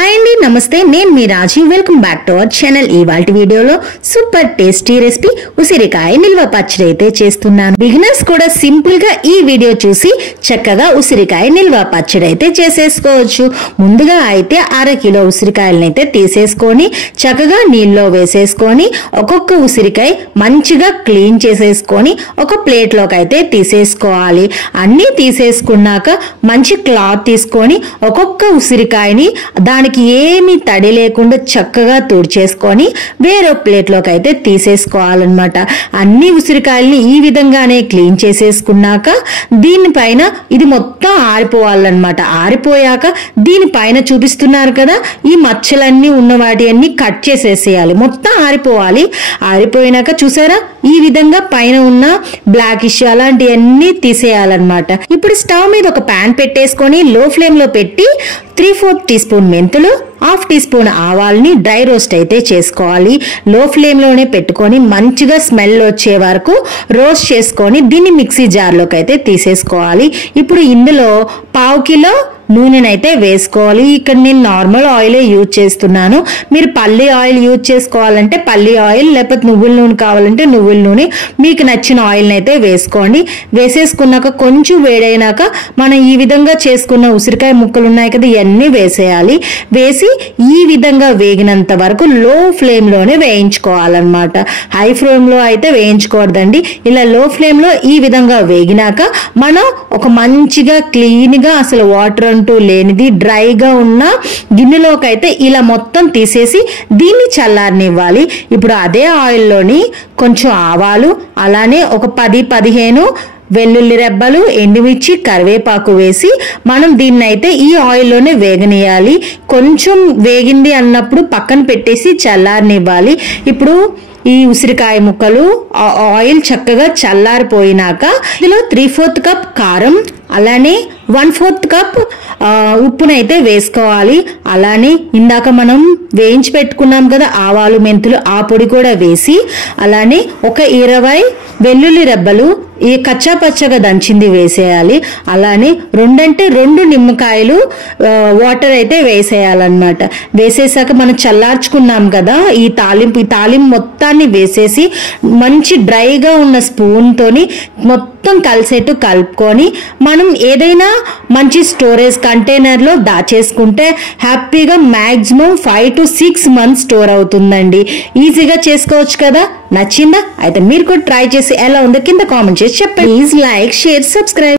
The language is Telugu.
హాయ్ అండి, నమస్తే. నేను మీ Raji. Welcome back to our channel. ఇవాల్టి వీడియోలో సూపర్ టేస్టీ రెసిపీ ఉసిరికాయ నిల్వ పచ్చడి అయితే చేస్తున్నాను. బిగినర్స్ కూడా సింపుల్ గా ఈ వీడియో చూసి చక్కగా ఉసిరికాయ నిల్వ పచ్చడి అయితే చేసేసుకోవచ్చు. ముందుగా అయితే 1/2 కిలో ఉసిరికాయలను అయితే తీసేసుకొని చక్కగా నీళ్ళలో వేసేసుకొని ఒక్కొక్క ఉసిరికాయ మంచిగా క్లీన్ చేసేసుకొని ఒక ప్లేట్ లోకి అయితే తీసేసుకోవాలి. అన్ని తీసేసుకున్నాక మంచి క్లాత్ తీసుకొని ఒక్కొక్క ఉసిరికాయని దానికి ఏమీ తడి లేకుండా చక్కగా తుడిచేసుకొని వేరే ప్లేట్లోకి అయితే తీసేసుకోవాలన్నమాట. అన్ని ఉసిరికాయల్ని ఈ విధంగానే క్లీన్ చేసేసుకున్నాక దీనిపైన ఇది మొత్తం ఆరిపోవాలన్నమాట. ఆరిపోయాక దీనిపైన చూపిస్తున్నారు కదా, ఈ మచ్చలన్నీ ఉన్న వాటి అన్ని కట్ చేసేసేయాలి. మొత్తం ఆరిపోవాలి. ఆరిపోయినాక చూసారా, ఈ విధంగా పైన ఉన్న బ్లాకిష్ అలాంటివన్నీ తీసేయాలన్నమాట. ఇప్పుడు స్టవ్ మీద ఒక ప్యాన్ పెట్టేసుకొని లో ఫ్లేమ్ లో పెట్టి 3/4 టీ స్పూన్ మెంతులు, 1/2 టీ స్పూన్ ఆవాల్ని డ్రై రోస్ట్ అయితే చేసుకోవాలి. లో ఫ్లేమ్ లోనే పెట్టుకొని మంచిగా స్మెల్ వచ్చే వరకు రోస్ట్ చేసుకొని దీన్ని మిక్సీ జార్లోకి అయితే తీసేసుకోవాలి. ఇప్పుడు ఇందులో 1/2 కిలో నూనెనైతే వేసుకోవాలి. ఇక్కడ నేను నార్మల్ ఆయిలే యూజ్ చేస్తున్నాను. మీరు పల్లి ఆయిల్ యూజ్ చేసుకోవాలంటే పల్లి ఆయిల్, లేకపోతే నువ్వుల నూనె కావాలంటే నువ్వుల నూనె, మీకు నచ్చిన ఆయిల్ని అయితే వేసుకోండి. వేసేసుకున్నాక కొంచెం వేడైనాక మనం ఈ విధంగా చేసుకున్న ఉసిరికాయ ముక్కలు ఉన్నాయి కదా, ఇవన్నీ వేసేయాలి. వేసి ఈ విధంగా వేగినంత వరకు లో ఫ్లేమ్ లోనే వేయించుకోవాలన్నమాట. హై ఫ్లేమ్ లో అయితే వేయించుకోవద్దండి. ఇలా లో ఫ్లేమ్ లో ఈ విధంగా వేగినాక మనం ఒక మంచిగా క్లీన్ గా అసలు వాటర్ అంటూ లేనిది డ్రైగా ఉన్న గిన్నెలోకి అయితే ఇలా మొత్తం తీసేసి దీన్ని చల్లారనివ్వాలి. ఇప్పుడు అదే ఆయిల్లోని కొంచెం ఆవాలు, అలానే ఒక 10-15 వెల్లుల్లి రెబ్బలు, ఎండుమిర్చి, కరివేపాకు వేసి మనం దీన్ని అయితే ఈ ఆయిల్లోనే వేగనియాలి. కొంచెం వేగింది అన్నప్పుడు పక్కన పెట్టేసి చల్లారనివ్వాలి. ఇప్పుడు ఈ ఉసిరికాయ ముక్కలు ఆయిల్ చక్కగా చల్లారిపోయినాక ఇందులో 3/4 కప్ కారం, అలానే 1/4 కప్ ఉప్పునైతే వేసుకోవాలి. అలానే ఇందాక మనం వేయించి పెట్టుకున్నాం కదా ఆవాలు, మెంతులు, ఆ పొడి కూడా వేసి, అలానే ఒక 20 వెల్లుల్లి రెబ్బలు ఈ కచ్చా పచ్చగా దంచింది వేసేయాలి. అలానే 2 నిమ్మకాయలు వాటర్ అయితే వేసేయాలన్నమాట. వేసేసాక మనం చల్లార్చుకున్నాం కదా ఈ తాలింపు మొత్తాన్ని వేసేసి మంచి డ్రైగా ఉన్న స్పూన్ తోని మొత్తం కలిసేట్టు కలుపుకొని మనం ఏదైనా మంచి స్టోరేజ్ కంటైనర్ లో దాచేసుకుంటే హ్యాపీగా మాక్సిమం 5 to 6 months స్టోర్ అవుతుందండి. ఈజీగా చేసుకోవచ్చు కదా. నచ్చిందా? అయితే మీరు కూడా ట్రై చేసి ఎలా ఉందో కింద కామెంట్ చేసి చెప్పండి. Please like, share, subscribe.